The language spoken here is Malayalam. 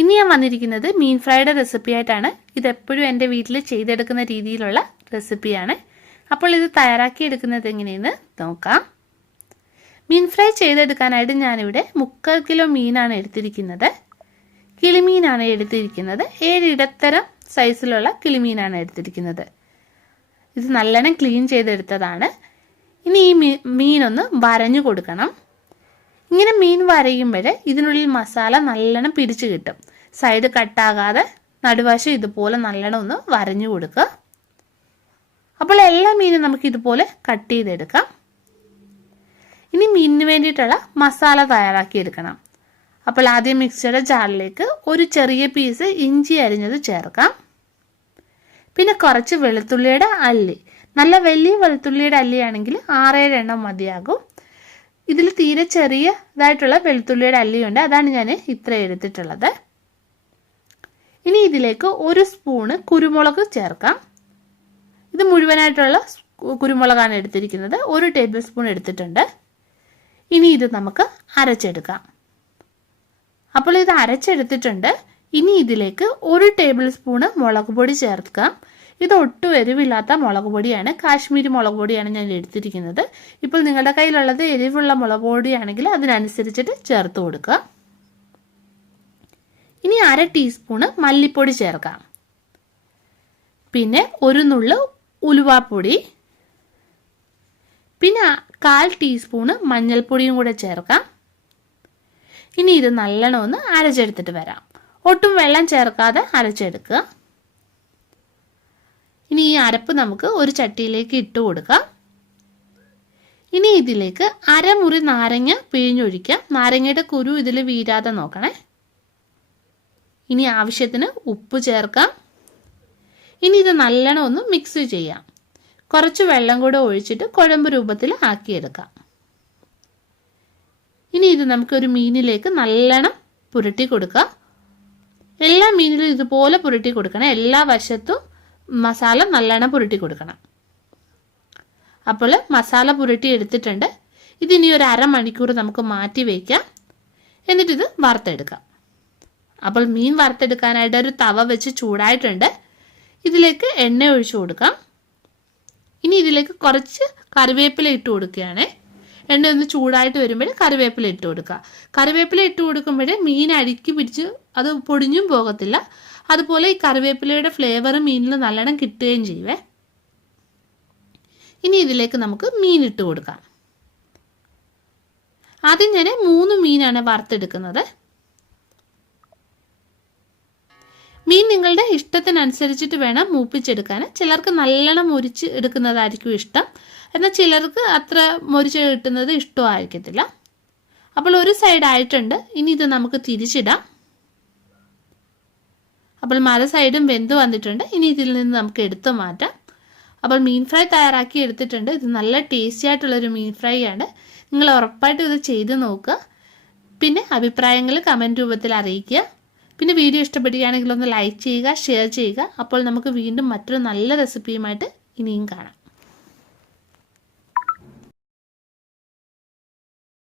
ഇനി ഞാൻ വന്നിരിക്കുന്നത് മീൻ ഫ്രൈയുടെ റെസിപ്പി ആയിട്ടാണ്. ഇതെപ്പോഴും എൻ്റെ വീട്ടിൽ ചെയ്തെടുക്കുന്ന രീതിയിലുള്ള റെസിപ്പിയാണ്. അപ്പോൾ ഇത് തയ്യാറാക്കി എടുക്കുന്നത് എങ്ങനെയെന്ന് നോക്കാം. മീൻ ഫ്രൈ ചെയ്തെടുക്കാനായിട്ട് ഞാനിവിടെ 3/4 കിലോ മീനാണ് എടുത്തിരിക്കുന്നത്. കിളിമീനാണ് എടുത്തിരിക്കുന്നത്. 7 ഇടത്തരം സൈസിലുള്ള കിളിമീനാണ് എടുത്തിരിക്കുന്നത്. ഇത് നല്ലോണം ക്ലീൻ ചെയ്തെടുത്തതാണ്. ഇനി ഈ മീനൊന്ന് വരഞ്ഞു കൊടുക്കണം. ഇങ്ങനെ മീൻ വരയുമ്പോൾ ഇതിനുള്ളിൽ മസാല നല്ലോണം പിടിച്ചു കിട്ടും. സൈഡ് കട്ടാകാതെ നടുവശം ഇതുപോലെ നല്ലോണം ഒന്ന് വരഞ്ഞു കൊടുക്കുക. അപ്പോൾ എല്ലാ മീനും നമുക്ക് ഇതുപോലെ കട്ട് ചെയ്തെടുക്കാം. ഇനി മീനിന് വേണ്ടിയിട്ടുള്ള മസാല തയ്യാറാക്കി എടുക്കണം. അപ്പോൾ ആദ്യം മിക്സിയുടെ ജാറിലേക്ക് ഒരു ചെറിയ പീസ് ഇഞ്ചി അരിഞ്ഞത് ചേർക്കാം. പിന്നെ കുറച്ച് വെളുത്തുള്ളിയുടെ അല്ലി, നല്ല വലിയ വെളുത്തുള്ളിയുടെ അല്ലിയാണെങ്കിൽ 6-7 എണ്ണം മതിയാകും. ഇതിൽ തീരെ ചെറിയതായിട്ടുള്ള വെളുത്തുള്ളിയുടെ അല്ലിയുണ്ട്, അതാണ് ഞാൻ ഇത്ര എടുത്തിട്ടുള്ളത്. ഇനി ഇതിലേക്ക് 1 സ്പൂണ് കുരുമുളക് ചേർക്കാം. ഇത് മുഴുവനായിട്ടുള്ള കുരുമുളകാണ് എടുത്തിരിക്കുന്നത്. 1 ടേബിൾ സ്പൂൺ എടുത്തിട്ടുണ്ട്. ഇനി ഇത് നമുക്ക് അരച്ചെടുക്കാം. അപ്പോൾ ഇത് അരച്ചെടുത്തിട്ടുണ്ട്. ഇനി ഇതിലേക്ക് 1 ടേബിൾ സ്പൂണ് മുളക് പൊടി ചേർക്കാം. ഇത് ഒട്ടും എരിവില്ലാത്ത മുളക് പൊടിയാണ്, കാശ്മീരി മുളക് പൊടിയാണ് ഞാൻ എടുത്തിരിക്കുന്നത്. ഇപ്പോൾ നിങ്ങളുടെ കയ്യിലുള്ളത് എരിവുള്ള മുളക് പൊടിയാണെങ്കിൽ അതിനനുസരിച്ചിട്ട് ചേർത്ത് കൊടുക്കുക. ഇനി 1/2 ടീസ്പൂണ് മല്ലിപ്പൊടി ചേർക്കാം. പിന്നെ 1 നുള്ള് ഉലുവാപ്പൊടി, പിന്നെ 1/4 ടീസ്പൂണ് മഞ്ഞൾപ്പൊടിയും കൂടെ ചേർക്കാം. ഇനി ഇത് നല്ലോണം ഒന്ന് അരച്ചെടുത്തിട്ട് വരാം. ഒട്ടും വെള്ളം ചേർക്കാതെ അരച്ചെടുക്കുക. ഇനി ഈ അരപ്പ് നമുക്ക് ഒരു ചട്ടിയിലേക്ക് ഇട്ട് കൊടുക്കാം. ഇനി ഇതിലേക്ക് 1/2 മുറി നാരങ്ങ പിഴിഞ്ഞൊഴിക്കാം. നാരങ്ങയുടെ കുരു ഇതിൽ വീഴാതെ നോക്കണേ. ഇനി ആവശ്യത്തിന് ഉപ്പ് ചേർക്കാം. ഇനി ഇത് നല്ലോണം ഒന്ന് മിക്സ് ചെയ്യാം. കുറച്ച് വെള്ളം കൂടെ ഒഴിച്ചിട്ട് കുഴമ്പ് രൂപത്തിൽ ആക്കിയെടുക്കാം. ഇനി ഇത് നമുക്കൊരു മീനിലേക്ക് നല്ലോണം പുരട്ടി കൊടുക്കാം. എല്ലാ മീനിലും ഇതുപോലെ പുരട്ടി കൊടുക്കണം. എല്ലാ വശത്തും മസാല നല്ലോണം പുരട്ടി കൊടുക്കണം. അപ്പോൾ മസാല പുരട്ടി എടുത്തിട്ടുണ്ട്. ഇതിനി ഒരു 1/2 മണിക്കൂർ നമുക്ക് മാറ്റി വയ്ക്കാം. എന്നിട്ടിത് വറുത്തെടുക്കാം. അപ്പോൾ മീൻ വറുത്തെടുക്കാനായിട്ട് ഒരു തവ വെച്ച് ചൂടായിട്ടുണ്ട്. ഇതിലേക്ക് എണ്ണ ഒഴിച്ചു കൊടുക്കാം. ഇനി ഇതിലേക്ക് കുറച്ച് കറിവേപ്പില ഇട്ട് കൊടുക്കുകയാണ്. എണ്ണ ഒന്ന് ചൂടായിട്ട് വരുമ്പോൾ കറിവേപ്പില ഇട്ട് കൊടുക്കുക. കറിവേപ്പില ഇട്ട് കൊടുക്കുമ്പോൾ മീൻ അടുക്കി പിടിച്ച് അത് പൊടിഞ്ഞും പോകത്തില്ല. അതുപോലെ ഈ കറിവേപ്പിലയുടെ ഫ്ലേവർ മീനിൽ നല്ലോണം കിട്ടുകയും ചെയ്യുവേ. ഇനി ഇതിലേക്ക് നമുക്ക് മീൻ ഇട്ട് കൊടുക്കാം. ആദ്യം ഞാൻ 3 മീനാണ് വറുത്തെടുക്കുന്നത്. മീൻ നിങ്ങളുടെ ഇഷ്ടത്തിനനുസരിച്ചിട്ട് വേണം മൂപ്പിച്ചെടുക്കാൻ. ചിലർക്ക് നല്ലോണം മുരിച്ച് എടുക്കുന്നതായിരിക്കും ഇഷ്ടം, എന്നാൽ ചിലർക്ക് അത്ര മുരിച്ച് കിട്ടുന്നത് ഇഷ്ടമായിരിക്കത്തില്ല. അപ്പോൾ ഒരു സൈഡ് ആയിട്ടുണ്ട്. ഇനി ഇത് നമുക്ക് തിരിച്ചിടാം. അപ്പോൾ മല സൈഡും വെന്ത് വന്നിട്ടുണ്ട്. ഇനി ഇതിൽ നിന്ന് നമുക്ക് എടുത്തു മാറ്റാം. അപ്പോൾ മീൻ ഫ്രൈ തയ്യാറാക്കി എടുത്തിട്ടുണ്ട്. ഇത് നല്ല ടേസ്റ്റി ആയിട്ടുള്ളൊരു മീൻ ഫ്രൈ ആണ്. നിങ്ങൾ ഉറപ്പായിട്ടും ഇത് ചെയ്ത് നോക്കുക. പിന്നെ അഭിപ്രായങ്ങൾ കമൻറ്റ് രൂപത്തിൽ അറിയിക്കുക. പിന്നെ വീഡിയോ ഇഷ്ടപ്പെടുകയാണെങ്കിൽ ഒന്ന് ലൈക്ക് ചെയ്യുക, ഷെയർ ചെയ്യുക. അപ്പോൾ നമുക്ക് വീണ്ടും മറ്റൊരു നല്ല റെസിപ്പിയുമായിട്ട് ഇനിയും കാണാം.